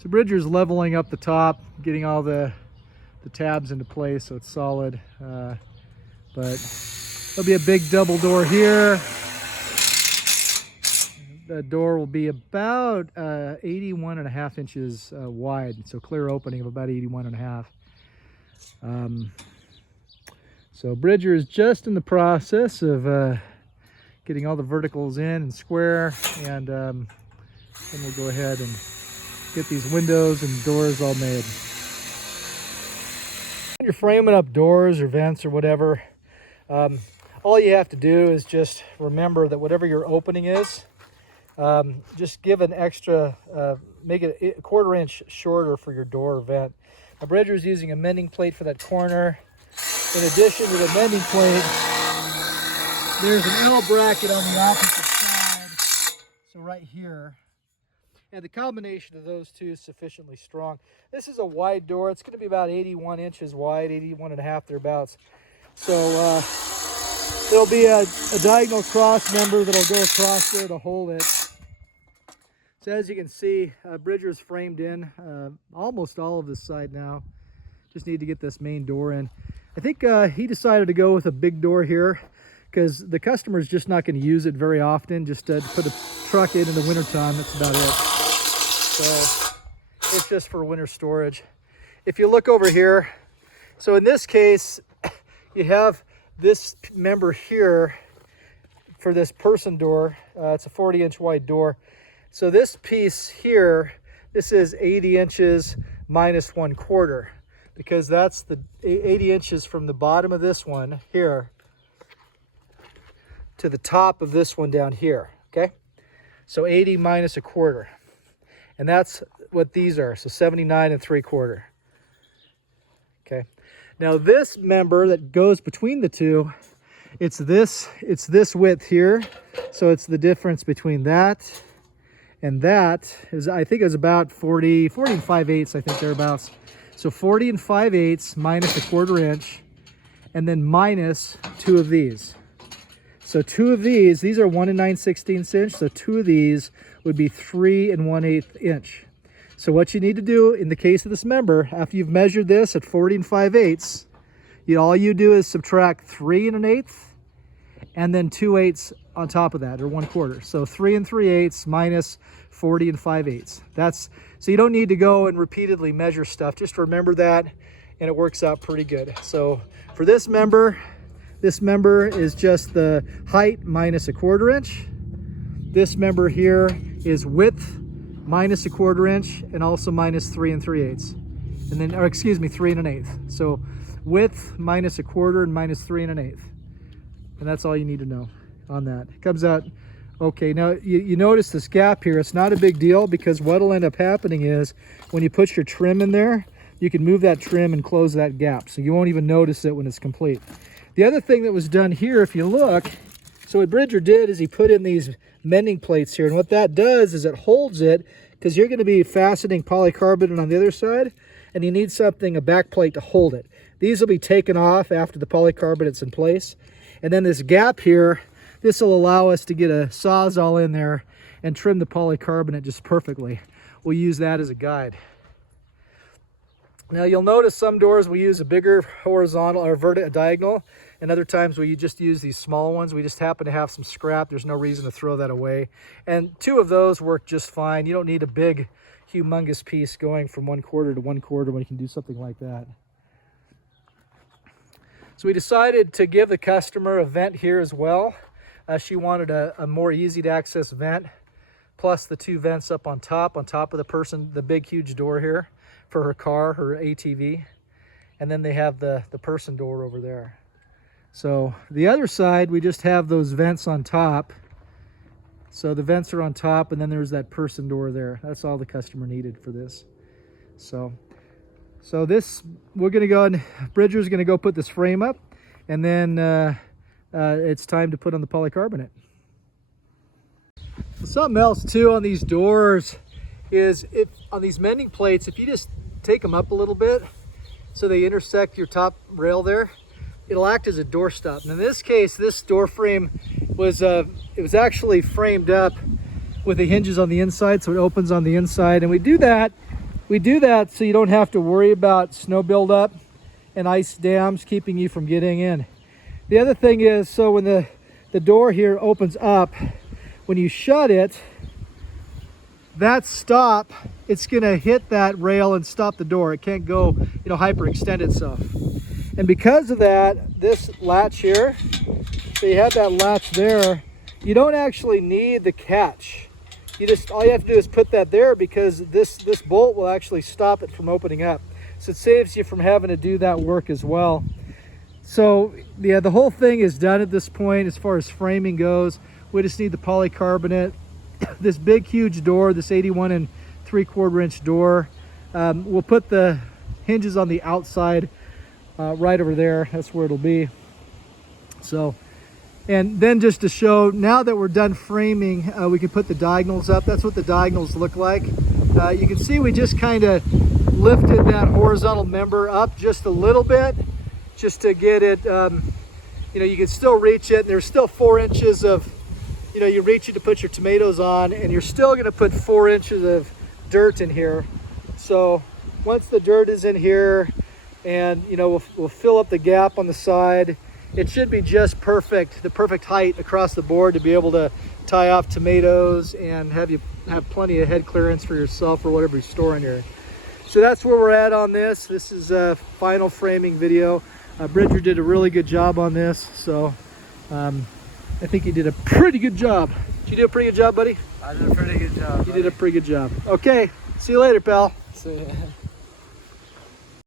So Bridger's leveling up the top, getting all the tabs into place so it's solid. But there'll be a big double door here. The door will be about 81.5 inches wide, so clear opening of about 81.5. So Bridger is just in the process of getting all the verticals in and square, and then we'll go ahead and get these windows and doors all made. When you're framing up doors or vents or whatever, all you have to do is just remember that whatever your opening is, just give an extra, make it a 1/4 inch shorter for your door or vent. Now Bridger is using a mending plate for that corner. In addition to the mending plate, there's an L bracket on the opposite side, so right here. And the combination of those two is sufficiently strong. This is a wide door. It's going to be about 81 inches wide, 81.5 thereabouts. So there'll be a diagonal cross member that'll go across there to hold it. So as you can see, Bridger's framed in almost all of this side now. Just need to get this main door in. I think he decided to go with a big door here because the customer is just not going to use it very often. Just to put a truck in the wintertime, that's about it. So it's just for winter storage. If you look over here, so in this case, you have this member here for this person door. It's a 40-inch wide door. So this piece here, this is 80 inches minus 1/4, because that's the 80 inches from the bottom of this one here to the top of this one down here, okay? So 80 minus 1/4. And that's what these are, so 79 3/4. Okay. Now this member that goes between the two, it's this width here. So it's the difference between that and that is, I think it was about 40 and 5/8, I think thereabouts. So 40 and 5/8 minus 1/4 inch, and then minus 2 of these. So 2 of these are 1 9/16 inch. So 2 of these would be 3 1/8 inch. So what you need to do in the case of this member, after you've measured this at 40 and 5/8, all you do is subtract 3 1/8 and then 2/8 on top of that, or 1/4. So 3 3/8 minus 40 and 5/8. That's, so you don't need to go and repeatedly measure stuff. Just remember that, and it works out pretty good. So for this member is just the height minus 1/4 inch. This member here is width minus 1/4 inch, and also minus 3 3/8. And then, or excuse me, 3 1/8. So width minus 1/4 and minus 3 1/8. And that's all you need to know on that. It comes out okay. Now you notice this gap here. It's not a big deal, because what'll end up happening is when you put your trim in there, you can move that trim and close that gap. So you won't even notice it when it's complete. The other thing that was done here, if you look, so what Bridger did is he put in these mending plates here, and what that does is it holds it, because you're going to be fastening polycarbonate on the other side, and you need something, a back plate, to hold it. These will be taken off after the polycarbonate's in place, and then this gap here, this will allow us to get a Sawzall in there and trim the polycarbonate just perfectly. We'll use that as a guide. Now you'll notice some doors we use a bigger horizontal or diagonal, and other times we just use these small ones. We just happen to have some scrap. There's no reason to throw that away. And 2 of those work just fine. You don't need a big, humongous piece going from 1/4 to 1/4 when you can do something like that. So we decided to give the customer a vent here as well. She wanted a more easy to access vent, plus the 2 vents up on top of the big huge door here for her car, her ATV. And then they have the person door over there. So the other side, we just have those vents on top. So the vents are on top, and then there's that person door there. That's all the customer needed for this. So this, we're gonna go, and Bridger's gonna go put this frame up, and then it's time to put on the polycarbonate. Something else too on these doors is, if on these mending plates, if you just take them up a little bit so they intersect your top rail there, it'll act as a door stop. And in this case, this door frame was it was actually framed up with the hinges on the inside, so it opens on the inside. And we do that We do that so you don't have to worry about snow buildup and ice dams keeping you from getting in. The other thing is, so when the door here opens up, when you shut it, that stop, it's gonna hit that rail and stop the door. It can't go, hyperextend itself. And because of that, this latch here, so you have that latch there, you don't actually need the catch. All you have to do is put that there, because this bolt will actually stop it from opening up. So it saves you from having to do that work as well. So yeah, the whole thing is done at this point as far as framing goes. We just need the polycarbonate. This big huge door, this 81 3/4 inch door. We'll put the hinges on the outside right over there. That's where it'll be. So, and then just to show, now that we're done framing, we can put the diagonals up. That's what the diagonals look like. You can see we just kind of lifted that horizontal member up just a little bit, just to get it, you can still reach it. There's still 4 inches of, you reach it to put your tomatoes on, and you're still going to put 4 inches of dirt in here. So once the dirt is in here, and we'll fill up the gap on the side, it should be just perfect, the perfect height across the board to be able to tie off tomatoes and have plenty of head clearance for yourself or whatever you store in here. So that's where we're at on this. This is a final framing video. Bridger did a really good job on this, so I think he did a pretty good job. Did you do a pretty good job, buddy? I did a pretty good job. You did a pretty good job. Okay, see you later, pal. See ya.